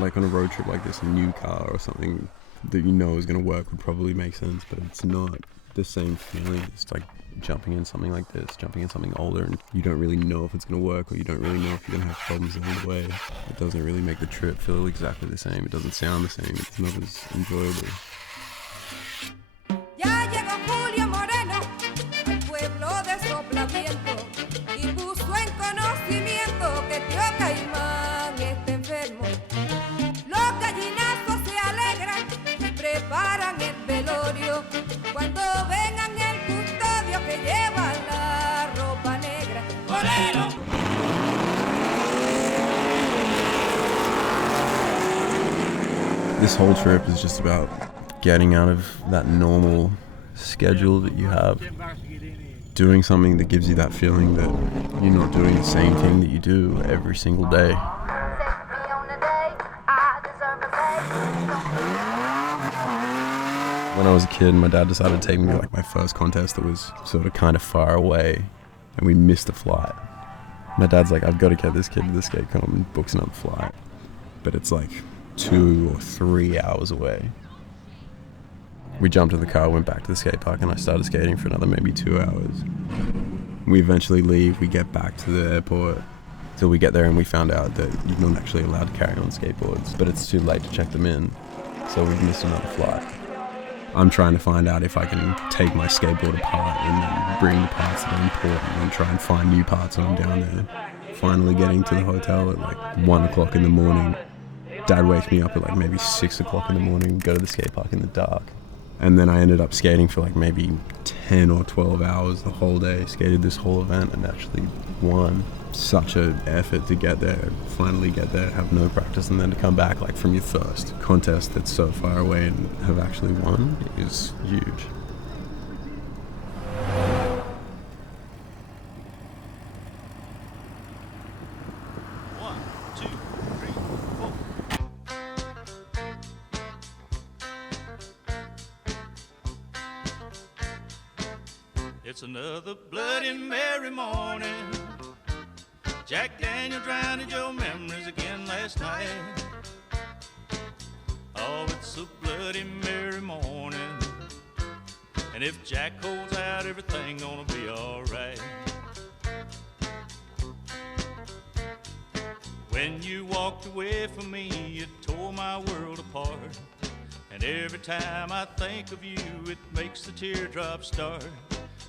like on a road trip like this, a new car or something that you know is going to work would probably make sense, but it's not the same feeling. It's like jumping in something like this, jumping in something older, and you don't really know if it's going to work, or you don't really know if you're going to have problems along the way. It doesn't really make the trip feel exactly the same. It doesn't sound the same. It's not as enjoyable. This whole trip is just about getting out of that normal schedule that you have, doing something that gives you that feeling that you're not doing the same thing that you do every single day. When I was a kid, my dad decided to take me to like my first contest that was sort of kind of far away, and we missed the flight. My dad's like, I've got to get this kid to the skate comp, and books another flight. But it's like 2 or 3 hours away. We jumped in the car, went back to the skate park, and I started skating for another maybe 2 hours. We eventually leave, we get back to the airport. Till we get there and we found out that you're not actually allowed to carry on skateboards, but it's too late to check them in, so we've missed another flight. I'm trying to find out if I can take my skateboard apart and then bring the parts that are important and try and find new parts when I'm down there. Finally getting to the hotel at like 1 o'clock in the morning. Dad wakes me up at like maybe 6 o'clock in the morning, go to the skate park in the dark. And then I ended up skating for like maybe 10 or 12 hours the whole day, skated this whole event and actually won. Such an effort to get there, finally get there, have no practice, and then to come back like from your first contest that's so far away and have actually won is huge. It's another Bloody Mary morning. Jack Daniel drowned your memories again last night. Oh, it's a Bloody Mary morning. And if Jack holds out, everything gonna be alright. When you walked away from me, you tore my world apart. And every time I think of you, it makes the teardrops start.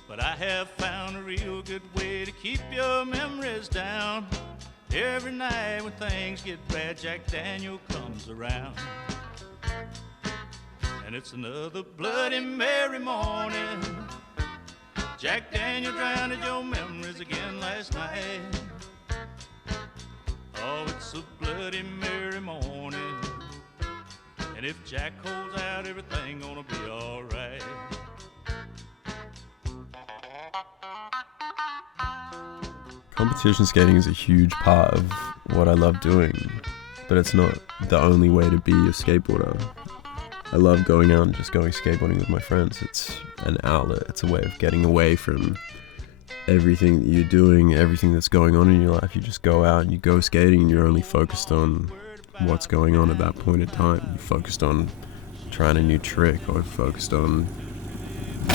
But I have found a real good way to keep your memories down. Every night when things get bad, Jack Daniel comes around. And it's another Bloody Mary morning. Jack Daniel drowned your memories again last night. Oh, it's a Bloody Mary morning. And if Jack holds out, everything gonna be alright. Competition skating is a huge part of what I love doing, but it's not the only way to be a skateboarder. I love going out and just going skateboarding with my friends. It's an outlet, it's a way of getting away from everything that you're doing, everything that's going on in your life. You just go out and you go skating and you're only focused on what's going on at that point in time. You're focused on trying a new trick, or focused on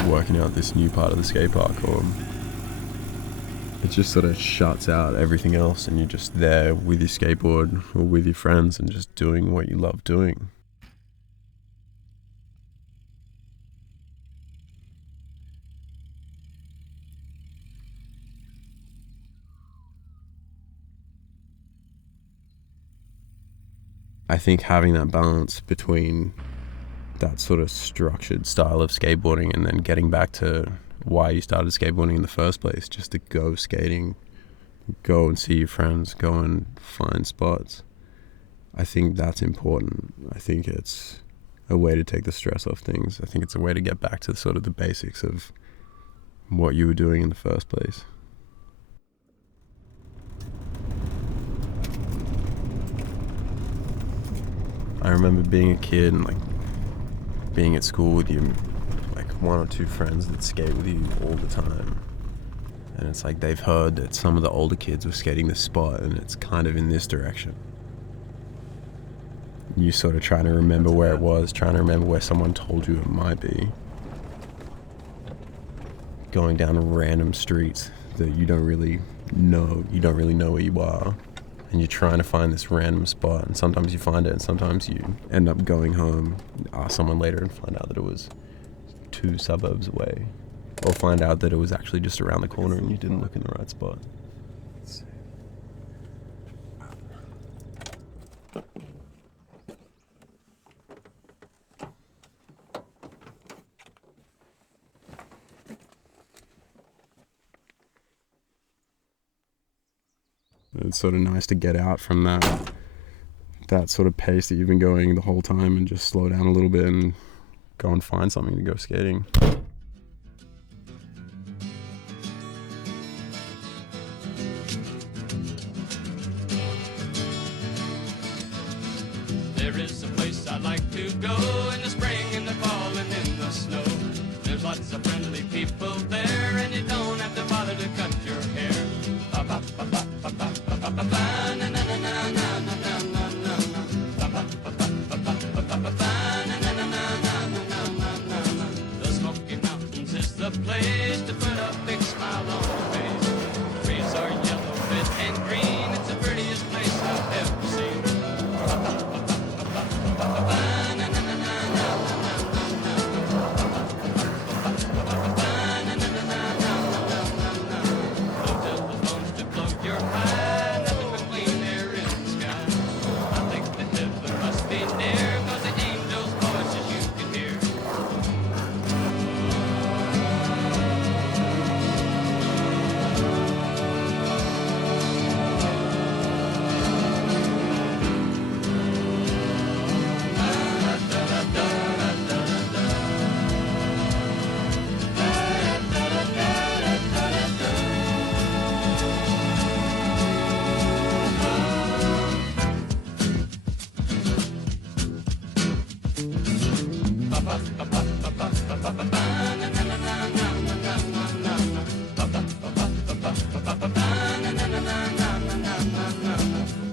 working out this new part of the skate park, or it just sort of shuts out everything else and you're just there with your skateboard or with your friends and just doing what you love doing. I think having that balance between that sort of structured style of skateboarding and then getting back to why you started skateboarding in the first place, just to go skating, go and see your friends, go and find spots. I think that's important. I think it's a way to take the stress off things. I think it's a way to get back to sort of the basics of what you were doing in the first place. I remember being a kid and like being at school with you, like 1 or 2 friends that skate with you all the time. And it's like they've heard that some of the older kids were skating this spot and it's kind of in this direction. You sort of trying to remember where it was, trying to remember where someone told you it might be. Going down random streets that you don't really know where you are. And you're trying to find this random spot, and sometimes you find it, and sometimes you end up going home, ask someone later and find out that it was 2 suburbs away. Or find out that it was actually just around the corner and you didn't look in the right spot. It's sort of nice to get out from that sort of pace that you've been going the whole time and just slow down a little bit and go and find something to go skating. There is a place I'd like to go in the spring, in the fall, and in the snow. There's lots of friendly people there, and you don't have to bother to cut your hair. The Smoky Mountains is the place to put a big smile on your face. Trees are yellow, red, and green. It's the prettiest place I've ever seen. Don't tell the phones to blow your mind. Nothing but clean air in the sky. I think the heaven must be near, 'cause the angels' voices you can hear.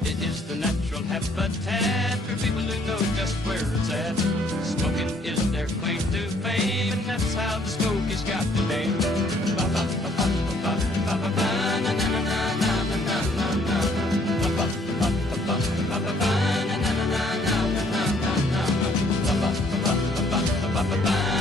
It is the natural habitat for people who know just where it's at. Smoking is their claim to fame, and that's how the Smokies got the name. Ba